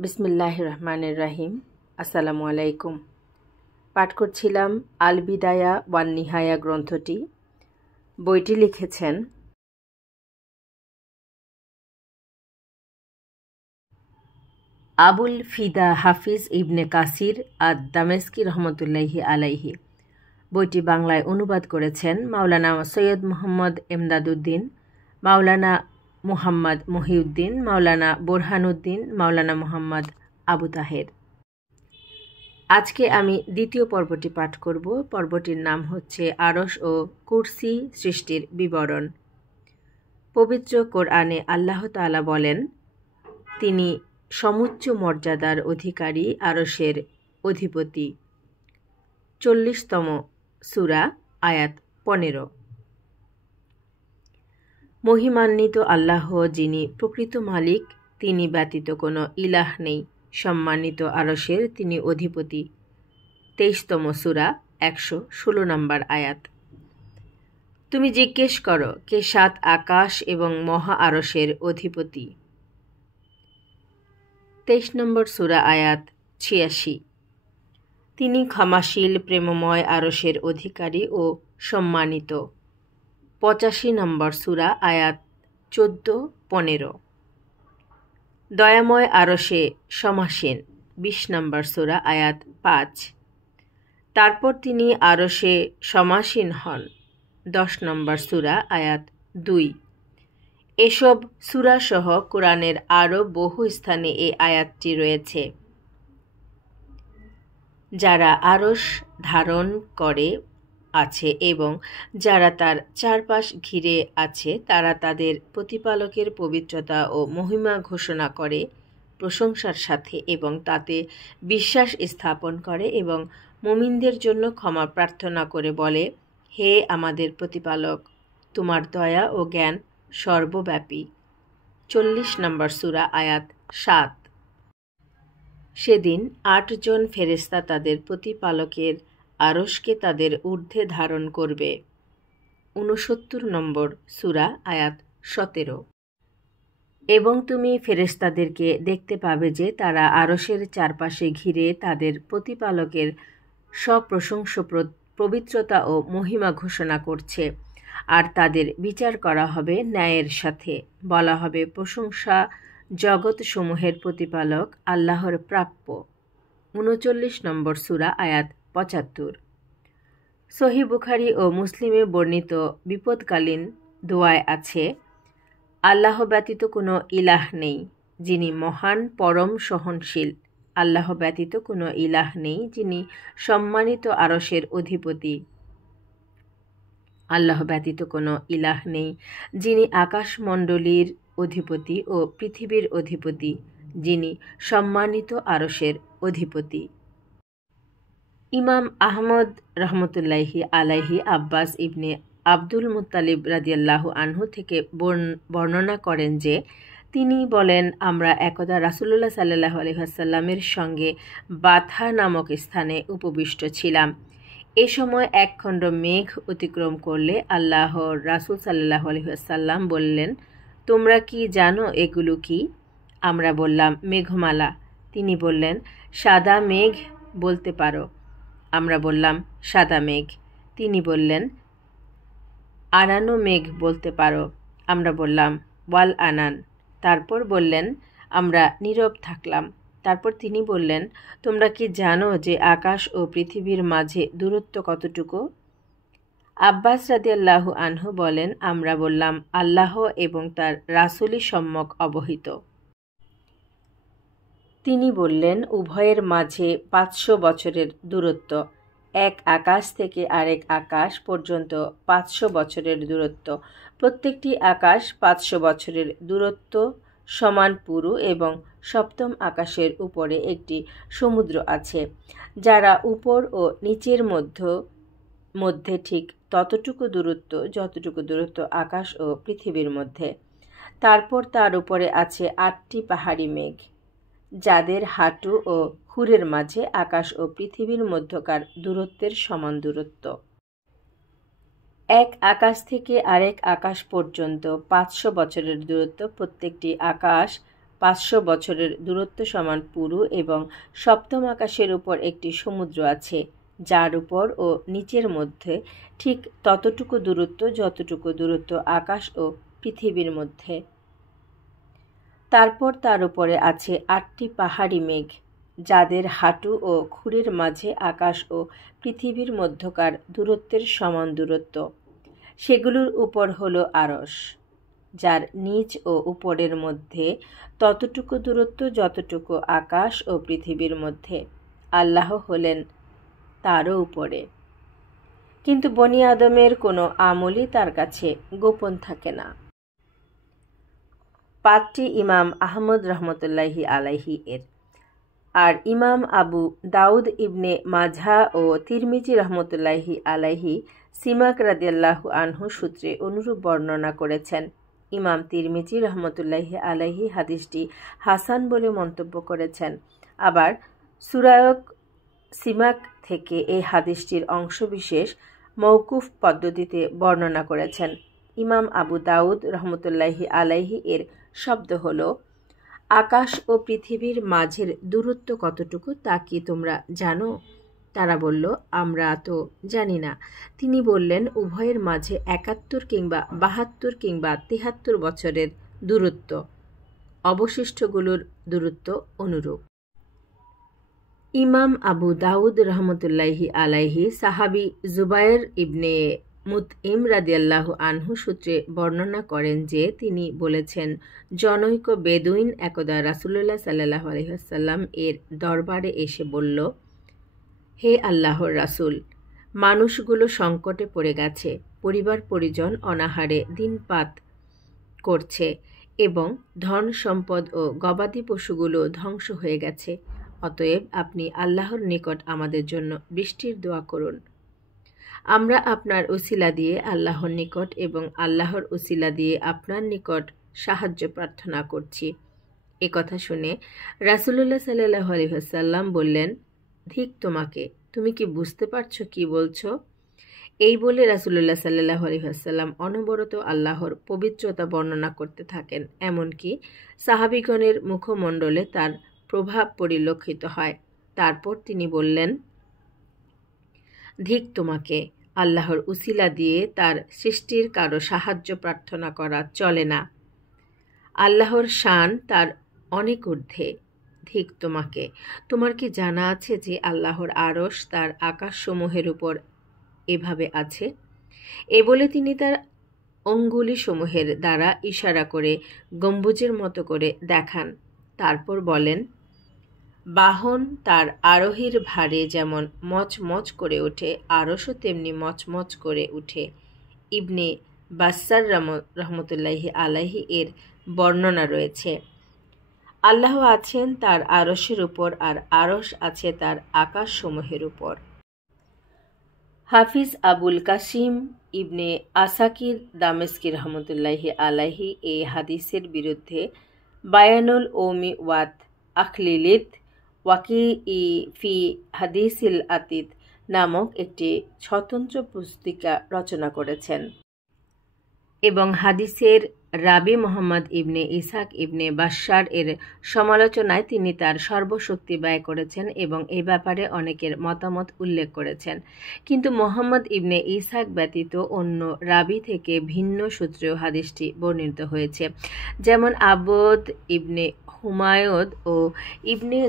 বিসমিল্লাহির রহমানির রহিম। আসসালামু আলাইকুম। পাঠ করছিলাম আল বিদায়া ওয়ান নিহায়া গ্রন্থটি। বইটি লিখেছেন আবুল ফিদা হাফিজ ইবনে কাসির আদ দামেস্কি রহমতুল্লাহি আলাইহি। বইটি বাংলায় অনুবাদ করেছেন মাওলানা সৈয়দ মোহাম্মদ এমদাদউদ্দিন, মাওলানা মুহাম্মদ মহিউদ্দিন, মাওলানা বোরহানুদ্দিন, মাওলানা মোহাম্মদ আবু তাহের। আজকে আমি দ্বিতীয় পর্বটি পাঠ করব। পর্বটির নাম হচ্ছে আরশ ও কুরসি সৃষ্টির বিবরণ। পবিত্র কোরআনে আল্লাহ তাআলা বলেন, তিনি সমুচ্চ মর্যাদার অধিকারী, আরশের অধিপতি। 40তম সূরা, আয়াত 15। মহিমান্বিত আল্লাহ, যিনি প্রকৃত মালিক, তিনি ব্যতীত কোনো ইলাহ নেই। সম্মানিত আরশের তিনি অধিপতি। 23তম সূরা, 116 নম্বর আয়াত। তুমি জিজ্ঞেস করো, কে 7 আকাশ এবং মহা আরশের অধিপতি? 23 নম্বর সূরা, আয়াত 86। তিনি ক্ষমাশীল, প্রেমময়, আরশের অধিকারী ও সম্মানিত। 85 নম্বর সূরা, আয়াত 14-15। দয়াময়, আরশে সমাসীন। 20 নম্বর সূরা, আয়াত 5। তারপর তিনি আরশে সমাসীন হন। 10 নম্বর সূরা, আয়াত 2। এসব সূরাসহ কোরআনের আরও বহু স্থানে এই আয়াতটি রয়েছে। যারা আরশ ধারণ করে আছে এবং যারা তার চারপাশ ঘিরে আছে, তারা তাদের প্রতিপালকের পবিত্রতা ও মহিমা ঘোষণা করে প্রশংসার সাথে এবং তাতে বিশ্বাস স্থাপন করে এবং মুমিনদের জন্য ক্ষমা প্রার্থনা করে বলে, হে আমাদের প্রতিপালক, তোমার দয়া ও জ্ঞান সর্বব্যাপী। 40 নম্বর সূরা, আয়াত 7। সেদিন 8 জন ফেরেশতা তাদের প্রতিপালকের আরশকে তাদের ঊর্ধ্বে ধারণ করবে। 69 নম্বর সূরা, আয়াত 17। এবং তুমি ফেরেশতাদেরকে দেখতে পাবে যে তারা আরশের চারপাশে ঘিরে তাদের প্রতিপালকের সপ্রশংস পবিত্রতা ও মহিমা ঘোষণা করছে, আর তাদের বিচার করা হবে ন্যায়ের সাথে। বলা হবে, প্রশংসা জগৎসমূহের প্রতিপালক আল্লাহর প্রাপ্য। 39 নম্বর সূরা, আয়াত 75। সহিহ বুখারী ও মুসলিমে বর্ণিত বিপদকালীন দোয়ায় আছে, আল্লাহ ব্যতীত কোনো ইলাহ নেই, যিনি মহান, পরম সহনশীল। আল্লাহ ব্যতীত কোনো ইলাহ নেই, যিনি সম্মানিত আরশের অধিপতি। আল্লাহ ব্যতীত কোনো ইলাহ নেই, যিনি আকাশমণ্ডলীর অধিপতি ও পৃথিবীর অধিপতি, যিনি সম্মানিত আরশের অধিপতি। ইমাম আহমদ রহমতুল্লাহি আলাইহি আব্বাস ইবনে আব্দুল মুত্তালিব রাদিয়াল্লাহু আনহু থেকে বর্ণনা করেন যে, তিনি বলেন, আমরা একদা রাসূলুল্লাহ সাল্লাল্লাহু আলাইহি ওয়াসাল্লামের সঙ্গে বাথা নামক স্থানে উপবিষ্ট ছিলাম। এ সময় এক খণ্ড মেঘ অতিক্রম করলে আল্লাহর রাসূল সাল্লাল্লাহু আলাইহি ওয়াসাল্লাম বললেন, তোমরা কি জানো এগুলো কি? আমরা বললাম, মেঘমালা। তিনি বললেন, সাদা মেঘ বলতে পারো। আমরা বললাম, সাদা মেঘ। তিনি বললেন, আনানো মেঘ বলতে পারো। আমরা বললাম, ওয়াল আনান। তারপর বললেন, আমরা নীরব থাকলাম। তারপর তিনি বললেন, তোমরা কি জানো যে আকাশ ও পৃথিবীর মাঝে দূরত্ব কতটুকু? আব্বাস রাদিয়াল্লাহু আনহু বলেন, আমরা বললাম, আল্লাহ এবং তার রাসূলই সম্যক অবহিত। তিনি বললেন, উভয়ের মাঝে 500 বছরের দূরত্ব। এক আকাশ থেকে আরেক আকাশ পর্যন্ত 500 বছরের দূরত্ব। প্রত্যেকটি আকাশ 500 বছরের দূরত্ব সমান পুরু এবং সপ্তম আকাশের উপরে একটি সমুদ্র আছে, যারা উপর ও নিচের মধ্যে ঠিক ততটুকু দূরত্ব যতটুকু দূরত্ব আকাশ ও পৃথিবীর মধ্যে। তারপর তার উপরে আছে 8টি পাহাড়ি মেঘ, যাদের হাঁটু ও হুরের মাঝে আকাশ ও পৃথিবীর মধ্যকার দূরত্বের সমান দূরত্ব। এক আকাশ থেকে আরেক আকাশ পর্যন্ত 500 বছরের দূরত্ব। প্রত্যেকটি আকাশ 500 বছরের দূরত্ব সমান পুরু এবং সপ্তম আকাশের উপর একটি সমুদ্র আছে, যার উপর ও নিচের মধ্যে ঠিক ততটুকু দূরত্ব যতটুকু দূরত্ব আকাশ ও পৃথিবীর মধ্যে। তারপর তার উপরে আছে 8টি পাহাড়ি মেঘ, যাদের হাঁটু ও খুরের মাঝে আকাশ ও পৃথিবীর মধ্যকার দূরত্বের সমান দূরত্ব। সেগুলোর উপর হলো আরশ, যার নিচ ও উপরের মধ্যে ততটুকু দূরত্ব যতটুকু আকাশ ও পৃথিবীর মধ্যে। আল্লাহ হলেন তারও উপরে, কিন্তু বনি আদমের কোনো আমলই তার কাছে গোপন থাকে না। পাঠটি ইমাম আহমদ রহমতুল্লাহি আলাইহি এর। আর ইমাম আবু দাউদ ইবনে মাঝা ও তিরমিজি রহমতুল্লাহি আলাইহি সিমাক রাদিয়াল্লাহু আনহু সূত্রে অনুরূপ বর্ণনা করেছেন। ইমাম তিরমিজি রহমতুল্লাহি আলাইহি হাদিসটি হাসান বলে মন্তব্য করেছেন। আবার সুরায়ক সিমাক থেকে এই হাদিসটির অংশবিশেষ মওকুফ পদ্ধতিতে বর্ণনা করেছেন। ইমাম আবু দাউদ রহমতুল্লাহি আলাইহি এর শব্দ হলো, আকাশ ও পৃথিবীর মাঝের দূরত্ব কতটুকু তা কি তোমরা জানো? তারা বলল, আমরা তো জানি না। তিনি বললেন, উভয়ের মাঝে 71 কিংবা 72 কিংবা 73 বছরের দূরত্ব। অবশিষ্টগুলোর দূরত্ব অনুরূপ। ইমাম আবু দাউদ রহমতুল্লাহি আলাইহি সাহাবি জুবায়ের ইবনে মুতইম রাদিয়াল্লাহু আনহু সূত্রে বর্ণনা করেন যে তিনি বলেছেন, জনৈক বেদুইন একদা রাসূলুল্লাহ সাল্লাল্লাহু আলাইহি ওয়াসাল্লাম এর দরবারে এসে বলল, হে আল্লাহর রাসূল, মানুষগুলো সংকটে পড়ে গেছে, পরিবার পরিজন অনাহারে দিনপাত করছে এবং ধন সম্পদ ও গবাদি পশুগুলো ধ্বংস হয়ে গেছে। অতএব আপনি আল্লাহর নিকট আমাদের জন্য বৃষ্টির দোয়া করুন। আমরা আপনার উসিলা দিয়ে আল্লাহর নিকট এবং আল্লাহর উসিলা দিয়ে আপনার নিকট সাহায্য প্রার্থনা করছি। এ কথা শুনে রাসূলুল্লাহ সাল্লাল্লাহু আলাইহি ওয়াসাল্লাম বললেন, ধিক তোমাকে, তুমি কি বুঝতে পারছো কি বলছো? এই বলে রাসূলুল্লাহ সাল্লাল্লাহু আলাইহি ওয়াসাল্লাম অনবরত আল্লাহর পবিত্রতা বর্ণনা করতে থাকেন। এমনকি সাহাবীগণের মুখমণ্ডলে তার প্রভাব পরিলক্ষিত হয়। তারপর তিনি বললেন, ধিক তোমাকে, আল্লাহর উসিলা দিয়ে তার সৃষ্টির কারো সাহায্য প্রার্থনা করা চলে না। আল্লাহর শান তার অনেক ঊর্ধ্বে। ধিক তোমাকে, তোমার কি জানা আছে যে আল্লাহর আরশ তার আকাশসমূহের উপর এভাবে আছে? এ বলে তিনি তার অঙ্গুলিসমূহের দ্বারা ইশারা করে গম্বুজের মতো করে দেখান। তারপর বলেন, বাহন তার আরোহীর ভারে যেমন মচমচ করে ওঠে, আরশও তেমনি মচমচ করে উঠে। ইবনে বাসসার রহমতুল্লাহি আলাইহি এর বর্ণনা রয়েছে। আল্লাহ আছেন তার আরশের উপর আর আরশ আছে তার আকাশসমূহের উপর। হাফিজ আবুল কাসিম ইবনে আসাকির দামেস্কি রহমতুল্লাহি আলাইহি এই হাদিসের বিরুদ্ধে বায়ানুল ওমি ওয়াত আখলিলিত ওয়াকিই ফি হাদিসিল আতিদ নামক একটি স্বতন্ত্র পুস্তিকা রচনা করেছেন এবং হাদিসের রাবি মোহাম্মদ ইবনে ইসহাক ইবনে বাশশার এর সমালোচনায় তিনি তার সর্বশক্তি ব্যয় করেছেন এবং এ ব্যাপারে অনেকের মতামত উল্লেখ করেছেন। কিন্তু মোহাম্মদ ইবনে ইসহাক ব্যতীত অন্য রাবি থেকে ভিন্ন সূত্রেও হাদিসটি বর্ণিত হয়েছে, যেমন আবদ ইবনে হুমায়দ ও ইবনে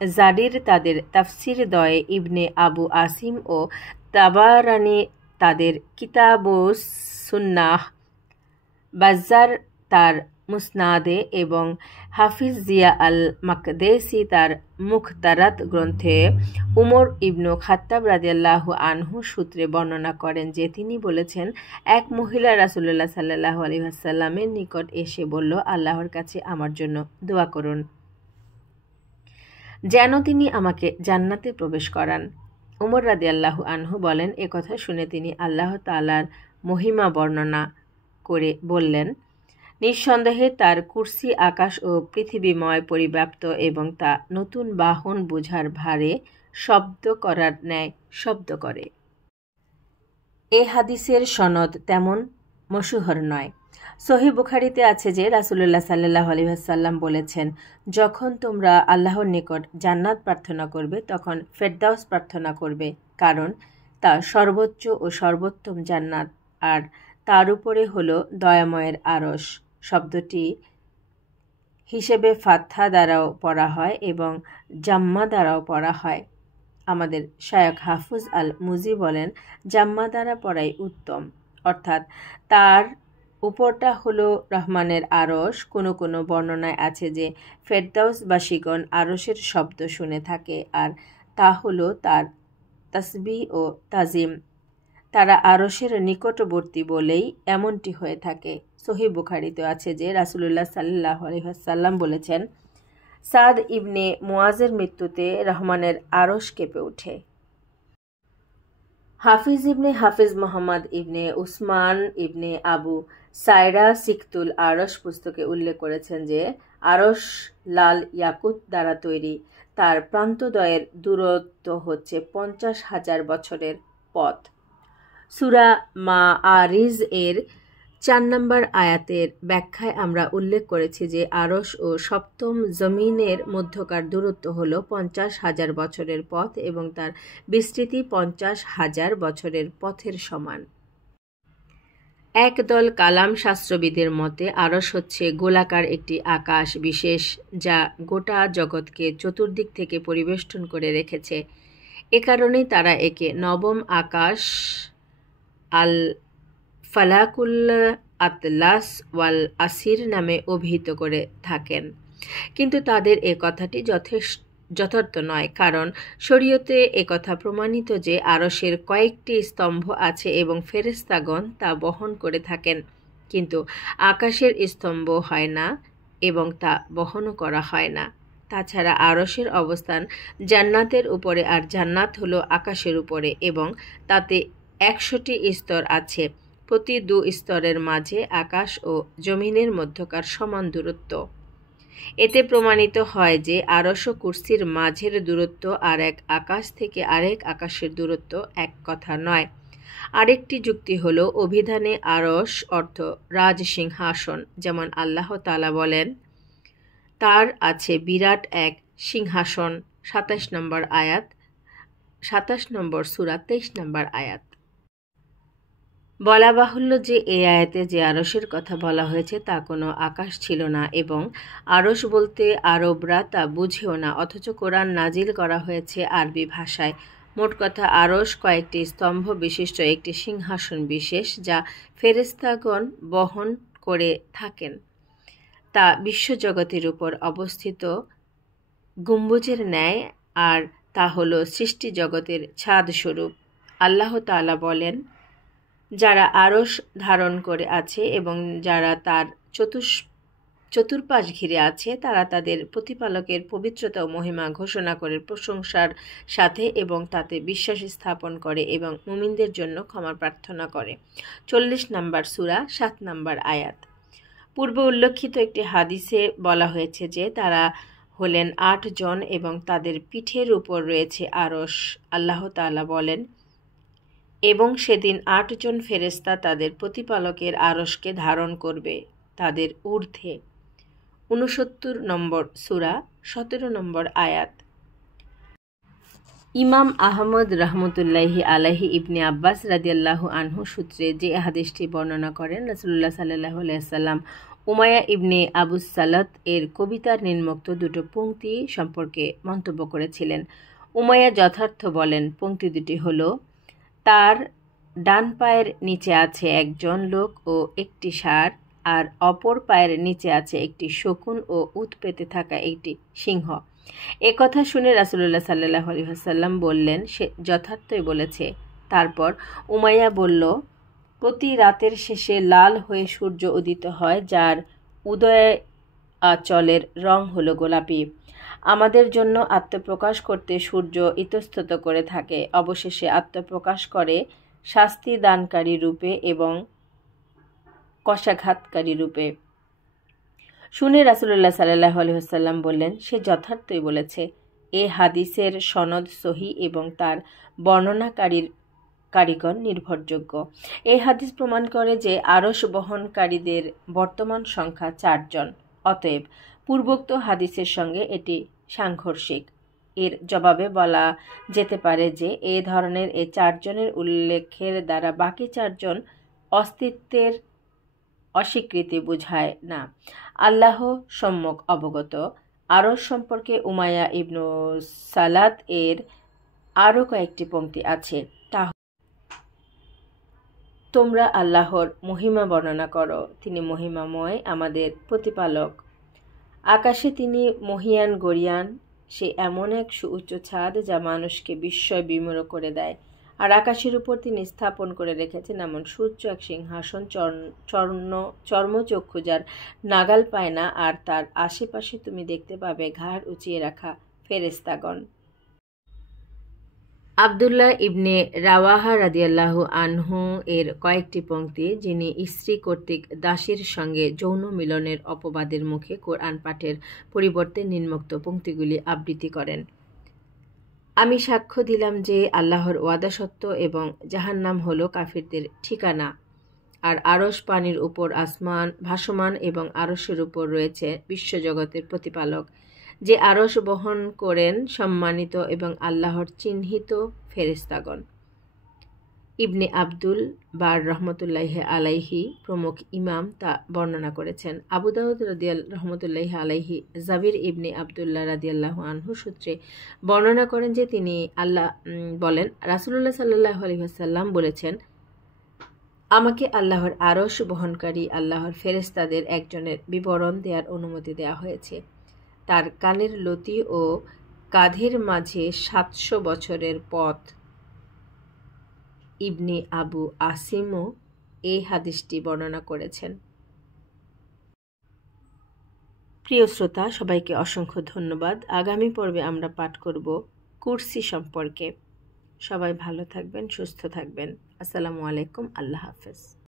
জারির তাদের তাফসির দয়ে, ইবনে আবু আসিম ও তাবারানি তাদের কিতাবুস সুন্নাহ, বাজ্জার তার মুসনাদে এবং হাফিজ জিয়া আল মাকদেসি তার মুখতারাত গ্রন্থে উমর ইবনু খাত্তাব রাদিয়াল্লাহু আনহু সূত্রে বর্ণনা করেন যে তিনি বলেছেন, এক মহিলা রাসূলুল্লাহ সাল্লাল্লাহু আলাইহি ওয়াসাল্লামের নিকট এসে বলল, আল্লাহর কাছে আমার জন্য দোয়া করুন যেন তিনি আমাকে জান্নাতে প্রবেশ করান। উমর রাদিয়াল্লাহু আনহু বলেন, এ কথা শুনে তিনি আল্লাহ তাআলার মহিমা বর্ণনা করে বললেন, নিঃসন্দেহে তার কুরসি আকাশ ও পৃথিবীময় পরিব্যাপ্ত এবং তা নতুন বাহন বোঝার ভারে শব্দ করার ন্যায় শব্দ করে। এ হাদিসের সনদ তেমন মশহুর নয়, সহিহ বুখারীতে আছে যে রাসূলুল্লাহ সাল্লাল্লাহু আলাইহি ওয়াসাল্লাম বলেছেন, যখন তোমরা আল্লাহর নিকট জান্নাত প্রার্থনা করবে তখন ফেরদাউস প্রার্থনা করবে, কারণ তা সর্বোচ্চ ও সর্বোত্তম জান্নাত, আর তার উপরে হলো দয়াময়ের আরশ। শব্দটি হিসেবে ফাতহা দ্বারাও পড়া হয় এবং জাম্মা দ্বারাও পড়া হয়। আমাদের শায়খ হাফিজ আল মুজি বলেন, জাম্মা দ্বারা পড়াই উত্তম, অর্থাৎ তার উপরটা হলো রহমানের আরশ। কোনো কোনো বর্ণনায় আছে যে ফেরদাউসবাসীগণ আরশের শব্দ শুনে থাকে, আর তা হলো তার তাসবিহ ও তাজিম। তারা আরশের নিকটবর্তী বলেই এমনটি হয়ে থাকে। সহিহ বুখারীতে আছে যে রাসূলুল্লাহ সাল্লাল্লাহু আলাইহি ওয়াসাল্লাম বলেছেন, সাদ ইবনে মুআজের মৃত্যুতে রহমানের আরশ কেঁপে ওঠে। হাফিজ মোহাম্মদ ইবনে উসমান ইবনে আবু সায়রা সিকতুল আরশ পুস্তকে উল্লেখ করেছেন যে আরশ লাল ইয়াকুত দ্বারা তৈরি, তার প্রান্তদ্বয়ের দূরত্ব হচ্ছে 50,000 বছরের পথ। সূরা মাআরিজ এর 4 নম্বর আয়াতের ব্যাখ্যায় আমরা উল্লেখ করেছি যে আরশ ও সপ্তম জমিনের মধ্যকার দূরত্ব হল 50,000 বছরের পথ এবং তার বিস্তৃতি 50,000 বছরের পথের সমান। একদল কালাম শাস্ত্রবিদের মতে আরশ হচ্ছে গোলাকার একটি আকাশ বিশেষ যা গোটা জগৎকে চতুর্দিক থেকে পরিবেষ্টন করে রেখেছে। এ কারণেই তারা একে নবম আকাশ, আল ফালাকুল আতলাস ওয়াল আসির নামে অভিহিত করে থাকেন। কিন্তু তাদের এ কথাটি যথার্থ নয়, কারণ শরীয়তে একথা প্রমাণিত যে আরশের কয়েকটি স্তম্ভ আছে এবং ফেরেশতাগণ তা বহন করে থাকেন, কিন্তু আকাশের স্তম্ভ হয় না এবং তা বহনও করা হয় না। তাছাড়া আরশের অবস্থান জান্নাতের উপরে, আর জান্নাত হলো আকাশের উপরে এবং তাতে 100টি স্তর আছে। প্রতি 2 স্তরের মাঝে আকাশ ও জমিনের মধ্যকার সমান দূরত্ব। এতে প্রমাণিত হয় যে আরশ ও কুরসির মাঝের দূরত্ব আর এক আকাশ থেকে আরেক আকাশের দূরত্ব এক কথা নয়। আরেকটি যুক্তি হলো অভিধানে আরশ অর্থ রাজ সিংহাসন, যেমন আল্লাহ তাআলা বলেন, তার আছে বিরাট এক সিংহাসন, 27 নম্বর আয়াত, 27 নম্বর সূরা 23 নম্বর আয়াত। বলা বাহুল্য যে এই আয়াতে যে আরশের কথা বলা হয়েছে তা কোনো আকাশ ছিল না এবং আরশ বলতে আরবরা তা বুঝেও না, অথচ কোরআন নাজিল করা হয়েছে আরবি ভাষায়। মোট কথা আরশ কয়েকটি স্তম্ভ বিশিষ্ট একটি সিংহাসন বিশেষ যা ফেরেশতাগণ বহন করে থাকেন। তা বিশ্বজগতের উপর অবস্থিত গম্বুজের ন্যায়, আর তা হলো সৃষ্টি জগতের ছাদ স্বরূপ। আল্লাহ তাআলা বলেন, যারা আরশ ধারণ করে আছে এবং যারা তার চতুর্পাশ ঘিরে আছে তারা তাদের প্রতিপালকের পবিত্রতা ও মহিমা ঘোষণা করে প্রশংসার সাথে এবং তাতে বিশ্বাস স্থাপন করে এবং মুমিনদের জন্য ক্ষমা প্রার্থনা করে। 40 নম্বর সূরা 7 নম্বর আয়াত। পূর্বে উল্লেখিত একটি হাদিসে বলা হয়েছে যে তারা হলেন 8 জন এবং তাদের পিঠের উপর রয়েছে আরশ। আল্লাহ তাআলা বলেন, এবং সেদিন 8 জন ফেরেশতা তাদের প্রতিপালকের আরশকে ধারণ করবে তাদের ঊর্ধ্বে। 69 নম্বর সূরা 17 নম্বর আয়াত। ইমাম আহমদ রহমতুল্লাহি আলাইহি ইবনে আব্বাস রাদিয়াল্লাহু আনহু সূত্রে যে হাদিসটি বর্ণনা করেন, রাসূলুল্লাহ সাল্লাল্লাহু আলাইহি ওয়াসাল্লাম উমাইয়া ইবনে আবু সালাত এর কবিতার নিম্নোক্ত দুটো পংক্তি সম্পর্কে মন্তব্য করেছিলেন। উমাইয়া যথার্থ বলেন, পংক্তি দুটি হলো, তার ডান পায়ের নিচে আছে একজন লোক ও একটি ষাঁড়, আর অপর পায়ের নিচে আছে একটি শকুন ও উট পেতে থাকা একটি সিংহ। একথা শুনে রাসূলুল্লাহ সাল্লাল্লাহু আলাইহি ওয়াসাল্লাম বললেন, সে যথার্থই বলেছে। তারপর উমাইয়া বলল, প্রতি রাতের শেষে লাল হয়ে সূর্য উদিত হয়, যার উদয়াচলের রং হলো গোলাপি। আমাদের জন্য আত্মপ্রকাশ করতে সূর্য ইতস্তত করে থাকে, অবশেষে আত্মপ্রকাশ করে শাস্তি দানকারী রূপে এবং কশাঘাতকারী রূপে। শুনে রাসূলুল্লাহ সাল্লাল্লাহু আলাইহি ওয়াসাল্লাম বললেন, সে যথার্থই বলেছে। এ হাদিসের সনদ সহিহ এবং তার বর্ণনাকারীর কারিগর নির্ভরযোগ্য। এই হাদিস প্রমাণ করে যে আরশ বহনকারীদের বর্তমান সংখ্যা 4 জন। অতএব পূর্বোক্ত হাদিসের সঙ্গে এটি সাংঘর্ষিক। এর জবাবে বলা যেতে পারে যে এই ধরনের এই 4 জনের উল্লেখের দ্বারা বাকি 4 জন অস্তিত্বের অস্বীকৃতি বোঝায় না। আল্লাহ সম্যক অবগত। আরশ সম্পর্কে উমাইয়া ইবনু সালাত এর আরও কয়েকটি পংক্তি আছে। তা তোমরা আল্লাহর মহিমা বর্ণনা করো, তিনি মহিমাময়, আমাদের প্রতিপালক। আকাশে তিনি মহিয়ান গরিয়ান, সে এমন এক সুউচ্চ ছাদ যা মানুষকে বিস্ময় বিমূঢ় করে দেয়। আর আকাশের উপর তিনি স্থাপন করে রেখেছেন এমন সুউচ্চ এক সিংহাসন, চর্মচক্ষু যার নাগাল পায় না, আর তার আশেপাশে তুমি দেখতে পাবে ঘাড় উঁচিয়ে রাখা ফেরেশতাগণ। আবদুল্লাহ ইবনে রাওয়াহা রাদিয়াল্লাহু আনহু এর কয়েকটি পংক্তি, যিনি স্ত্রী কর্তৃক দাসীর সঙ্গে যৌন মিলনের অপবাদের মুখে কোরআন পাঠের পরিবর্তে নিম্নোক্ত পংক্তিগুলি আবৃত্তি করেন। আমি সাক্ষ্য দিলাম যে আল্লাহর ওয়াদা সত্য এবং জাহান্নাম হলো কাফিরদের ঠিকানা। আর আরশ পানির উপর আসমান ভাসমান এবং আরশের উপর রয়েছে বিশ্বজগতের প্রতিপালক, যে আরশ বহন করেন সম্মানিত এবং আল্লাহর চিহ্নিত ফেরেশতাগণ। ইবনে আব্দুল বার রহমতুল্লাহি আলাইহি প্রমুখ ইমাম তা বর্ণনা করেছেন। আবু দাউদ রহমতুল্লাহি আলাইহি জাবির ইবনে আবদুল্লাহ রাদিয়াল্লাহু আনহু সূত্রে বর্ণনা করেন যে তিনি বলেন, রাসূলুল্লাহ সাল্লাল্লাহু আলাইহি ওয়াসাল্লাম বলেছেন, আমাকে আল্লাহর আরশ বহনকারী আল্লাহর ফেরেশতাদের একজনের বিবরণ দেওয়ার অনুমতি দেওয়া হয়েছে। তার কানের লতি ও কাঁধের মাঝে 700 বছরের পথ। ইবনে আবু আসিমও এই হাদিসটি বর্ণনা করেছেন। প্রিয় শ্রোতা, সবাইকে অসংখ্য ধন্যবাদ। আগামী পর্বে আমরা পাঠ করব কুরসি সম্পর্কে। সবাই ভালো থাকবেন, সুস্থ থাকবেন। আসসালামু আলাইকুম। আল্লাহ হাফেজ।